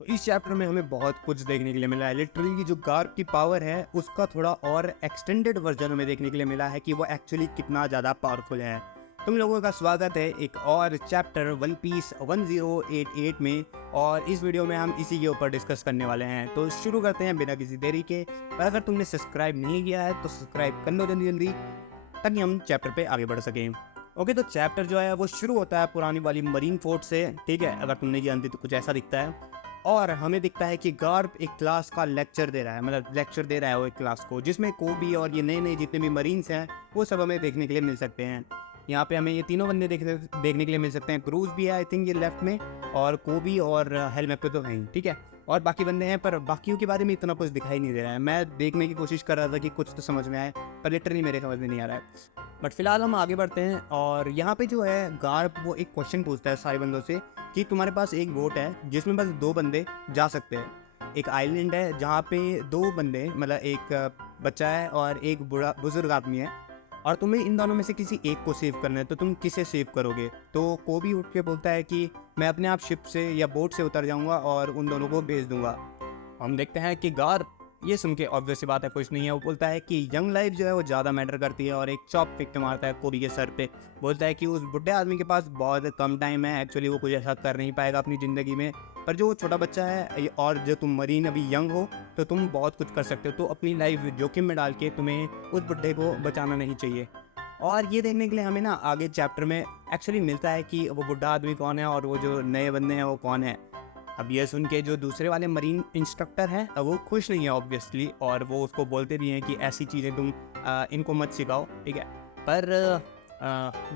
तो इस चैप्टर में हमें बहुत कुछ देखने के लिए मिला है। लिटरली जो गार्प की पावर है उसका थोड़ा और एक्सटेंडेड वर्जन हमें देखने के लिए मिला है कि वो एक्चुअली कितना ज़्यादा पावरफुल है। तुम लोगों का स्वागत है एक और चैप्टर वन पीस 1088 में, और इस वीडियो में हम इसी के ऊपर डिस्कस करने वाले हैं। तो शुरू करते हैं बिना किसी देरी के। पर अगर तुमने सब्सक्राइब नहीं किया है तो सब्सक्राइब कर लो जल्दी जल्दी, ताकि हम चैप्टर पे आगे बढ़ सकें। ओके, तो चैप्टर जो है वो शुरू होता है पुरानी वाली मरीन फोर्ट से। ठीक है, अगर तुम नहीं जानती तो कुछ ऐसा दिखता है। और हमें दिखता है कि गार्प एक क्लास का लेक्चर दे रहा है, मतलब लेक्चर दे रहा है वो एक क्लास को, जिसमें कोबी और ये नए नए जितने भी मरीन्स हैं वो सब हमें देखने के लिए मिल सकते हैं। यहाँ पे हमें ये तीनों बंदे देखने के लिए मिल सकते हैं। क्रूज भी है आई थिंक ये लेफ्ट में, और कोबी और हेलमेट पे तो हैं, ठीक है। और बाकी बंदे हैं, पर बाकियों के बारे में इतना कुछ दिखाई नहीं दे रहा है। मैं देखने की कोशिश कर रहा था कि कुछ तो समझ में आए, पर लिटरली मेरे समझ में नहीं आ रहा है। बट फिलहाल हम आगे बढ़ते हैं, और यहाँ पे जो है गार्प वो एक क्वेश्चन पूछता है सारे बंदों से कि तुम्हारे पास एक बोट है जिसमें बस दो बंदे जा सकते हैं। एक आइलैंड है जहाँ पे दो बंदे, मतलब एक बच्चा है और एक बुजुर्ग आदमी है, और तुम्हें इन दोनों में से किसी एक को सेव करना है, तो तुम किसे सेव करोगे? तो कोबी उठ के बोलता है कि मैं अपने आप शिप से या बोट से उतर जाऊंगा और उन दोनों को भेज दूंगा। हम देखते हैं कि गार ये सुन के ऑब्वियस सी बात है खुश नहीं है। वो बोलता है कि यंग लाइफ जो है वो ज़्यादा मैटर करती है, और एक चॉप फेंक के मारता है कोबी के सर पे। बोलता है कि उस बुढ़े आदमी के पास बहुत कम टाइम है, एक्चुअली वो कुछ ऐसा कर नहीं पाएगा अपनी ज़िंदगी में। पर जो छोटा बच्चा है और जो तुम मरीन अभी यंग हो, तो तुम बहुत कुछ कर सकते हो। तो अपनी लाइफ जोखिम में डाल के तुम्हें उस बुढ़े को बचाना नहीं चाहिए। और ये देखने के लिए हमें ना आगे चैप्टर में एक्चुअली मिलता है कि वो बुढ़ा आदमी कौन है और वो जो नए बंदे हैं वो कौन है। अब ये सुन के जो दूसरे वाले मरीन इंस्ट्रक्टर हैं वो खुश नहीं है ऑब्वियसली, और वो उसको बोलते भी हैं कि ऐसी चीज़ें तुम इनको मत सिखाओ, ठीक है। पर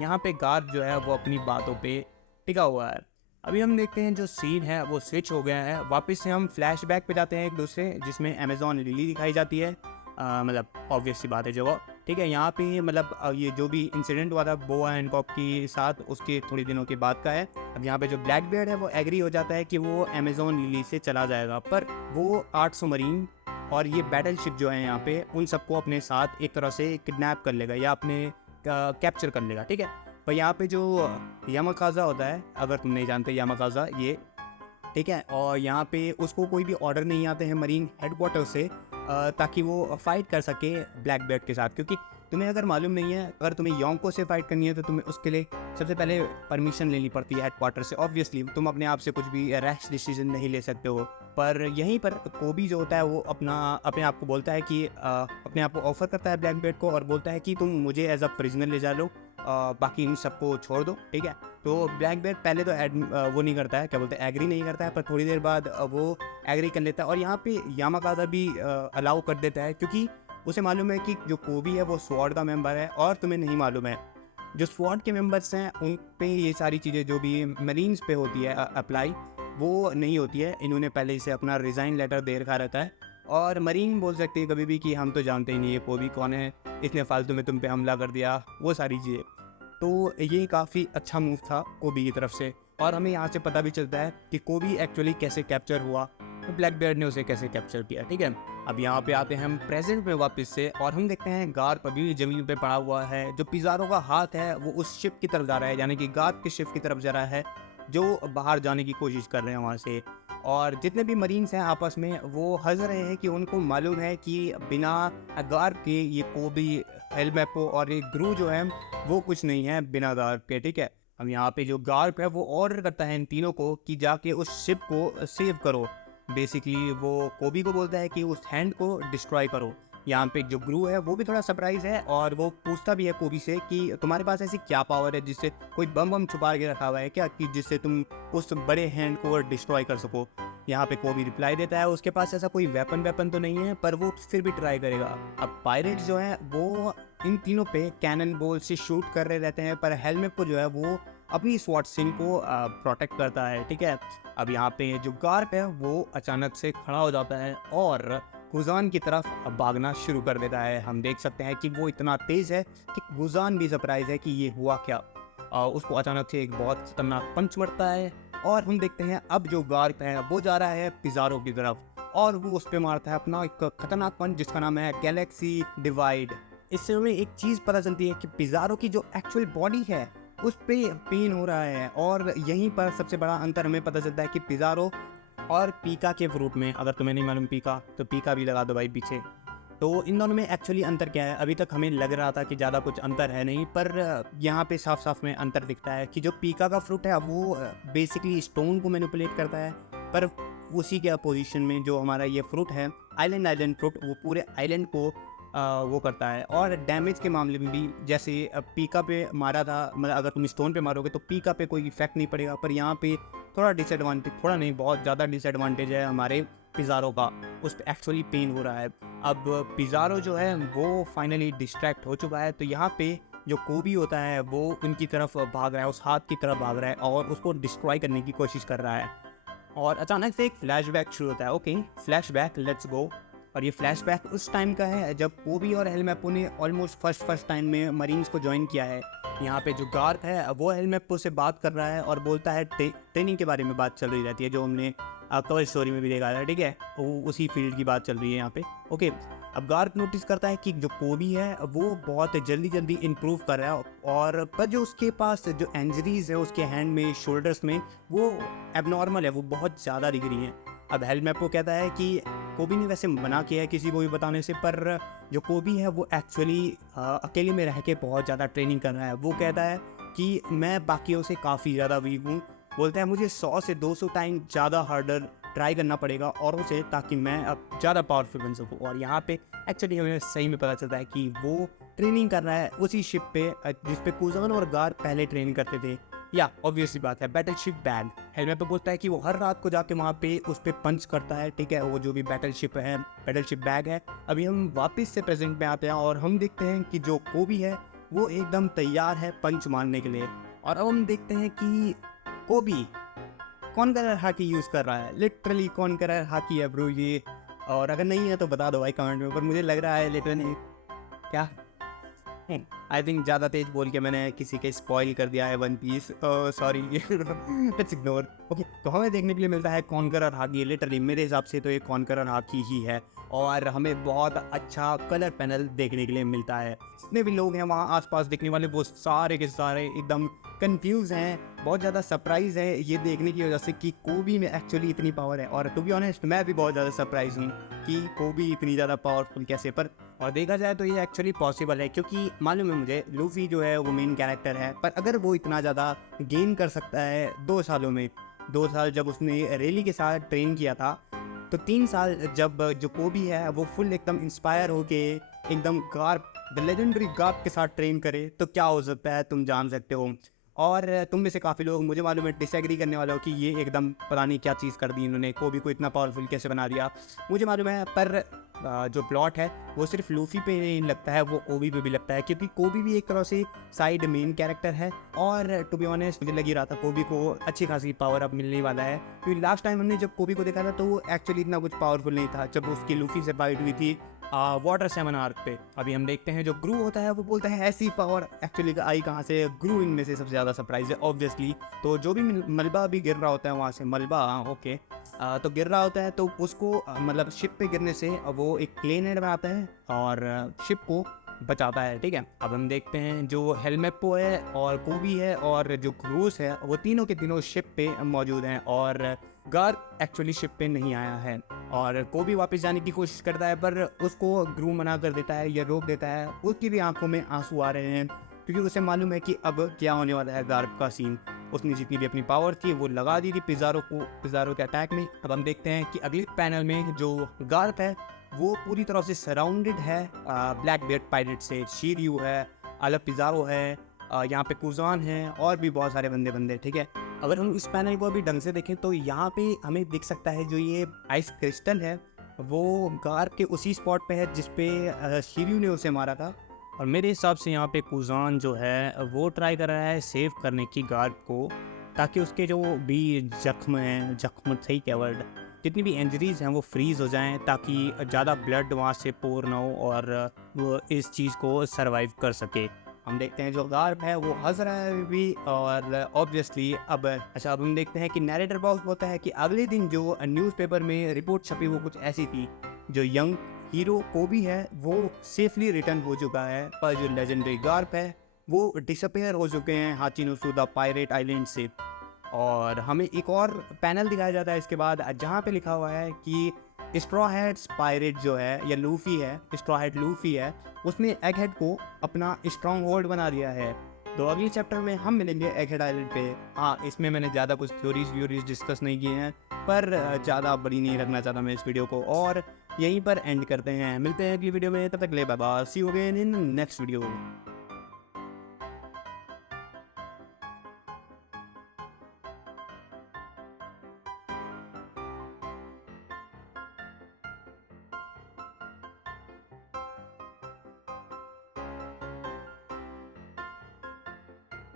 यहाँ पे गार्ड जो है वो अपनी बातों पे टिका हुआ है। अभी हम देखते हैं जो सीन है वो स्विच हो गया है, वापस से हम फ्लैशबैक पे जाते हैं एक दूसरे, जिसमें अमेजॉन लिली दिखाई जाती है। मतलब ऑब्वियस सी बात है जो वो, ठीक है। यहाँ पे मतलब ये जो भी इंसिडेंट हुआ था बोआ हैनकॉक के साथ, उसके थोड़ी दिनों के बाद का है। अब यहाँ पे जो ब्लैक बियर्ड है वो एग्री हो जाता है कि वो अमेजोन लिली से चला जाएगा, पर वो 800 मरीन और ये बैटल शिप जो है यहाँ पे उन सबको अपने साथ एक तरह से किडनैप कर लेगा या अपने कैप्चर कर लेगा, ठीक है। पर यहाँ पे जो यामाकाजा होता है, अगर तुम नहीं जानते यामाकाजा ये, ठीक है, और यहाँ पे उसको कोई भी ऑर्डर नहीं आते हैं मरीन हेडक्वार्टर से, ताकि वो फाइट कर सके ब्लैक बेल्ट के साथ। क्योंकि तुम्हें अगर मालूम नहीं है, अगर तुम्हें योंको से फाइट करनी है तो तुम्हें उसके लिए सबसे पहले परमिशन लेनी पड़ती है हेडक्वार्टर से। ऑब्वियसली तुम अपने आप से कुछ भी रैश डिसीजन नहीं ले सकते हो। पर यहीं पर कोबी जो होता है वो अपने आप को बोलता है कि अपने आप को ऑफर करता है ब्लैक बेल्ट को, और बोलता है कि तुम मुझे एज अ प्रिजनर ले जा लो, बाकी इन सबको छोड़ दो, ठीक है। तो ब्लैक बेल्ट पहले तो वो नहीं करता है, क्या बोलते हैं, एग्री नहीं करता है, पर थोड़ी देर बाद वो एग्री कर लेता है। और यहाँ पे यामाकाजा भी अलाउ कर देता है, क्योंकि उसे मालूम है कि जो कोबी है वो स्वॉर्ड का मेंबर है, और तुम्हें नहीं मालूम है जो स्वॉर्ड के मेंबर्स हैं उन पे ये सारी चीज़ें जो भी मरीन्स पे होती है अप्लाई, वो नहीं होती है। इन्होंने पहले से अपना रिज़ाइन लेटर दे रखा रहता है, और मरीन बोल सकते हैं कभी भी कि हम तो जानते ही नहीं है कोबी कौन है, इसने फालतू में तुम पे हमला कर दिया, वो सारी चीज़ें। तो ये काफ़ी अच्छा मूव था कोबी की तरफ से। और हमें यहाँ से पता भी चलता है कि कोबी एक्चुअली कैसे कैप्चर हुआ, तो ब्लैक बियर्ड ने उसे कैसे कैप्चर किया, ठीक है। अब यहाँ पे आते हैं हम प्रेजेंट में वापस से, और हम देखते हैं गार्प अभी भी जमीन पे पड़ा हुआ है। जो पिज़ारो का हाथ है वो उस शिप की तरफ जा रहा है, यानी कि गार्प की शिप की तरफ जा रहा है, जो बाहर जाने की कोशिश कर रहे हैं वहाँ से। और जितने भी मरीन्स हैं आपस में वो हंस रहे हैं कि उनको मालूम है कि बिना गार्प के ये कोबी, हेलमेपो और ये ग्रू जो है वो कुछ नहीं है बिना गार्प के, ठीक है। हम यहाँ पे जो गार्प है वो ऑर्डर करता है इन तीनों को कि जाके उस शिप को सेव करो। बेसिकली वो कोबी को बोलता है कि उस हैंड को डिस्ट्रॉय करो। यहाँ पे जो ग्रू है वो भी थोड़ा सरप्राइज है, और वो पूछता भी है कोबी से कि तुम्हारे पास ऐसी क्या पावर है, जिससे कोई बम बम छुपा के रखा हुआ है क्या, कि जिससे तुम उस बड़े हैंड को डिस्ट्रॉय कर सको। यहाँ पे कोबी रिप्लाई देता है उसके पास ऐसा कोई वेपन तो नहीं है, पर वो फिर भी ट्राई करेगा। अब पायरेट्स जो है वो इन तीनों पे कैनन बॉल से शूट कर रहे रहते हैं, पर हेलमेट को जो है वो अपनी स्वॉट सिंह को प्रोटेक्ट करता है, ठीक है। अब यहाँ पे जो गार्प है वो अचानक से खड़ा हो जाता है और गुजान की तरफ भागना शुरू कर देता है। हम देख सकते हैं कि वो इतना तेज है कि गुजान भी सरप्राइज है कि ये हुआ क्या। उसको अचानक से एक बहुत खतरनाक पंच मरता है, और हम देखते हैं अब जो गार्प है वो जा रहा है पिज़ारो की तरफ, और वो उस पर मारता है अपना एक खतरनाक पंच जिसका नाम है गैलेक्सी डिवाइड। इससे हमें एक चीज़ पता चलती है कि पिज़ारो की जो एक्चुअल बॉडी है उस पे पेन हो रहा है, और यहीं पर सबसे बड़ा अंतर हमें पता चलता है कि पिज़ारो और पीका के फ्रूट में, अगर तुम्हें नहीं मालूम पीका, तो पीका भी लगा दो भाई पीछे। तो इन दोनों में एक्चुअली अंतर क्या है? अभी तक हमें लग रहा था कि ज़्यादा कुछ अंतर है नहीं, पर यहाँ पे साफ साफ में अंतर दिखता है कि जो पीका का फ्रूट है वो बेसिकली स्टोन को मैनिपुलेट करता है, पर उसी के अपोजिशन में जो हमारा ये फ्रूट है आइलैंड फ्रूट, वो पूरे आइलैंड को वो करता है। और डैमेज के मामले में भी, जैसे पीका पे मारा था, मतलब अगर तुम स्टोन पे मारोगे तो पीका पे कोई इफेक्ट नहीं पड़ेगा, पर यहाँ पे थोड़ा डिसएडवांटेज, थोड़ा नहीं बहुत ज़्यादा डिसएडवांटेज है हमारे पिज़ारो का, उस पर एक्चुअली पेन हो रहा है। अब पिज़ारो जो है वो फाइनली डिस्ट्रैक्ट हो चुका है, तो यहाँ पे जो कोबी होता है वो उनकी तरफ भाग रहा है, उस हाथ की तरफ भाग रहा है और उसको डिस्ट्रॉय करने की कोशिश कर रहा है। और अचानक से एक फ्लैशबैक शुरू होता है। Okay, flashback, let's go. और ये फ्लैशबैक उस टाइम का है जब कोबी और हेलमैपो ने ऑलमोस्ट फर्स्ट टाइम में मरीन्स को ज्वाइन किया है। यहाँ पे जो गार्ड है वो हेलमैपो से बात कर रहा है और बोलता है ट्रेनिंग के बारे में बात चल रही रहती है, जो हमने कवर स्टोरी में भी देखा था, ठीक है, उसी फील्ड की बात चल रही है यहाँ पे। ओके, अब गार्ड नोटिस करता है कि जो कोबी है वो बहुत जल्दी इंप्रूव कर रहा है, और पर जो उसके पास जो इंजरीज है उसके हैंड में, शोल्डर्स में, वो एबनॉर्मल है, वो बहुत ज़्यादा दिख रही है। अब हेलमैपो कहता है कि कोबी ने वैसे मना किया है किसी को भी बताने से, पर जो कोबी है वो एक्चुअली अकेले में रह के बहुत ज़्यादा ट्रेनिंग कर रहा है। वो कहता है कि मैं बाकियों से काफ़ी ज़्यादा वीक हूँ, बोलता है मुझे 100 से 200 टाइम ज़्यादा हार्डर ट्राई करना पड़ेगा औरों से, ताकि मैं अब ज़्यादा पावरफुल बन सकूँ। और यहाँ पे एक्चुअली हमें सही में पता चलता है कि वो ट्रेनिंग कर रहा है उसी शिप पे जिस पे कुजान और गार पहले ट्रेन करते थे। या ऑब्वियसली बात है, बैटलशिप बैग। हेलमेट पे बोलता है कि वो हर रात को जाके वहाँ पे उस पे पंच करता है, ठीक है, वो जो भी बैटलशिप है, बैटलशिप बैग है। अभी हम वापस से प्रेजेंट में आते हैं और हम देखते हैं कि जो कोबी है वो एकदम तैयार है पंच मारने के लिए। और अब हम देखते हैं कि कोबी कौन कलर हाकी यूज़ कर रहा है, लिटरली कौन कलर हाकी है ब्रो ये। और अगर नहीं है तो बता दो भाई कमेंट में, पर मुझे लग रहा है लिटरली क्या, आई थिंक ज़्यादा तेज बोल के मैंने किसी के स्पॉइल कर दिया है one piece, sorry, let's ignore. Okay, तो हमें देखने के लिए मिलता है कॉन्करर हाकी। लिटरली मेरे हिसाब से तो ये कॉन्करर हाकी ही है, और हमें बहुत अच्छा कलर पैनल देखने के लिए मिलता है। जितने भी लोग हैं वहाँ आसपास देखने वाले वो सारे के सारे एकदम कंफ्यूज हैं, बहुत ज़्यादा सरप्राइज है ये देखने की वजह से कि कोबी में एक्चुअली इतनी पावर है। और टू बी ऑनेस्ट मैं भी बहुत ज़्यादा सरप्राइज हूँ कि कोबी इतनी ज़्यादा पावरफुल कैसे, पर और देखा जाए तो ये एक्चुअली पॉसिबल है, क्योंकि मालूम है मुझे लूफी जो है वो मेन कैरेक्टर है, पर अगर वो इतना ज़्यादा गेन कर सकता है 2 सालों में, 2 साल जब उसने रेली के साथ ट्रेन किया था, तो 3 साल जब जो कोबी है वो फुल एकदम इंस्पायर होके एकदम गार्प, द लेजेंडरी गार्प के साथ ट्रेन करे, तो क्या हो सकता है तुम जान सकते हो। और तुम में से काफ़ी लोग मुझे मालूम है डिसएग्री करने वाले हो कि ये एकदम पता नहीं क्या चीज़ कर दी इन्होंने, कोबी को इतना पावरफुल कैसे बना दिया। मुझे मालूम है, पर जो प्लॉट है वो सिर्फ लूफी पे नहीं लगता है, वो कोबी पे भी लगता है, क्योंकि कोबी भी एक तरह से साइड मेन कैरेक्टर है। और टू बी ऑनेस्ट मुझे लग ही रहा था कोबी को अच्छी खासी पावर अप मिलने वाला है, क्योंकि लास्ट टाइम हमने जब कोबी को देखा था तो वो एक्चुअली इतना कुछ पावरफुल नहीं था जब उसकी लूफी से फाइट हुई थी वाटर सेवन आर्क पे। अभी हम देखते हैं जो ग्रू होता है वो बोलता है ऐसी पावर एक्चुअली आई कहाँ से, ग्रू इनमें से सबसे ज़्यादा सरप्राइज है ऑब्वियसली। तो जो भी मलबा भी गिर रहा होता है वहाँ से, मलबा, ओके, तो गिर रहा होता है तो उसको मतलब शिप पे गिरने से वो एक प्लेन हेड में आता है और शिप को बचाता है, ठीक है। अब हम देखते हैं जो हेलमेपो है और कोबी है और जो क्रूस है वो तीनों के तीनों शिप पे मौजूद हैं, और गार एक्चुअली शिप पे नहीं आया है। और कोबी वापस जाने की कोशिश करता है पर उसको ग्रू मना कर देता है, या रोक देता है। उसकी भी आंखों में आंसू आ रहे हैं, क्योंकि उसे मालूम है कि अब क्या होने वाला है। गार्प का सीन, उसने जितनी भी अपनी पावर थी वो लगा दी थी पिज़ारो के अटैक में। अब हम देखते हैं कि अगले पैनल में जो गार्प है वो पूरी तरह से सराउंडेड है ब्लैक बियर्ड पायरेट से। शीरयू है, अलग पिज़ारो है, यहाँ पे कुजान है और भी बहुत सारे बंदे, ठीक है। अगर हम इस पैनल को अभी ढंग से देखें तो यहाँ पे हमें दिख सकता है जो ये आइस क्रिस्टल है वो गार्प के उसी स्पॉट पे है जिस पे शीरयू ने उसे मारा था। और मेरे हिसाब से यहाँ पे कुजान जो है वो ट्राई कर रहा है सेव करने की गार्प को, ताकि उसके जो भी जख्म सही क्या वर्ड, जितनी भी इंजरीज हैं वो फ्रीज़ हो जाएं, ताकि ज़्यादा ब्लड वहाँ से पोर ना हो और वो इस चीज़ को सरवाइव कर सके। हम देखते हैं जो गार्प है वो हंस रहा है भी, और ऑब्वियसली अब हम देखते हैं कि नैरेटर बॉक्स होता है कि अगले दिन जो न्यूज़पेपर में रिपोर्ट छपी वो कुछ ऐसी थी, जो यंग हीरो कोबी है वो सेफली रिटर्न हो चुका है, पर जो लेजेंडरी गार्प है वो डिसअपेयर हो चुके हैं हाचिनोसु द पायरेट आइलैंड से। और हमें एक और पैनल दिखाया जाता है इसके बाद, जहाँ पे लिखा हुआ है कि स्ट्रॉ हैट्स पायरेट जो है या लूफी है, स्ट्रॉ हैट लूफी है, उसने एग हेड को अपना स्ट्रॉन्ग होल्ड बना दिया है। तो अगले चैप्टर में हम मिलेंगे एग हेड आइलैंड पे। हाँ, इसमें मैंने ज़्यादा कुछ थ्योरीज डिस्कस नहीं किए हैं, पर ज़्यादा बड़ी नहीं रखना चाहता मैं इस वीडियो को, और यहीं पर एंड करते हैं। मिलते हैं अगली वीडियो में, तब तक ले bye bye, see you again in next video.